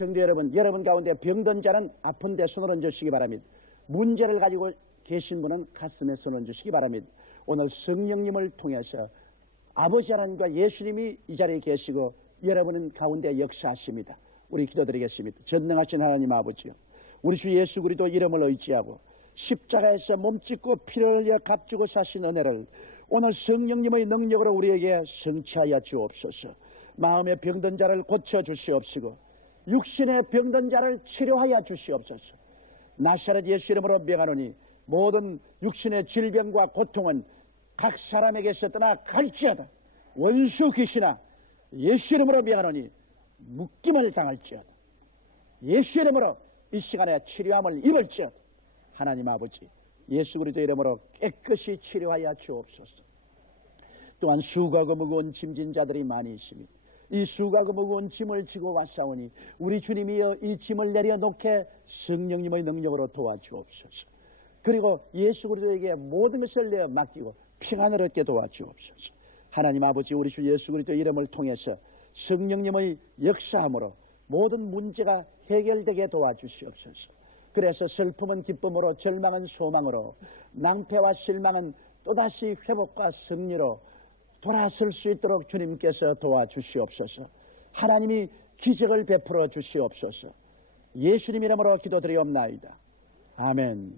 성도 여러분, 여러분 가운데 병든 자는 아픈 데 손을 얹으시기 바랍니다. 문제를 가지고 계신 분은 가슴에 손을 얹으시기 바랍니다. 오늘 성령님을 통해서 아버지 하나님과 예수님이 이 자리에 계시고 여러분은 가운데 역사하십니다. 우리 기도드리겠습니다. 전능하신 하나님 아버지요. 우리 주 예수 그리스도 이름을 의지하고 십자가에서 몸짓고 피를 흘려 값주고 사신 은혜를 오늘 성령님의 능력으로 우리에게 성취하여 주옵소서. 마음의 병든 자를 고쳐 주시옵시고 육신의 병든 자를 치료하여 주시옵소서. 나사렛 예수 이름으로 명하노니 모든 육신의 질병과 고통은 각 사람에게서 떠나 갈지어다. 원수 귀신아 예수 이름으로 명하노니 묶임을 당할지어다. 예수 이름으로 이 시간에 치료함을 입을지어다. 하나님 아버지 예수 그리스도 이름으로 깨끗이 치료하여 주옵소서. 또한 수고하고 무거운 짐진 자들이 많이 있습니다. 이 수고하고 무거운 짐을 지고 왔사오니 우리 주님이여 이 짐을 내려놓게 성령님의 능력으로 도와주옵소서. 그리고 예수 그리스도에게 모든 것을 내어 맡기고 평안을 얻게 도와주옵소서. 하나님 아버지 우리 주 예수 그리스도 이름을 통해서 성령님의 역사함으로 모든 문제가 해결되게 도와주시옵소서. 그래서 슬픔은 기쁨으로 절망은 소망으로 낭패와 실망은 또다시 회복과 승리로 돌아설 수 있도록 주님께서 도와주시옵소서. 하나님이 기적을 베풀어 주시옵소서. 예수님 이름으로 기도드리옵나이다. 아멘.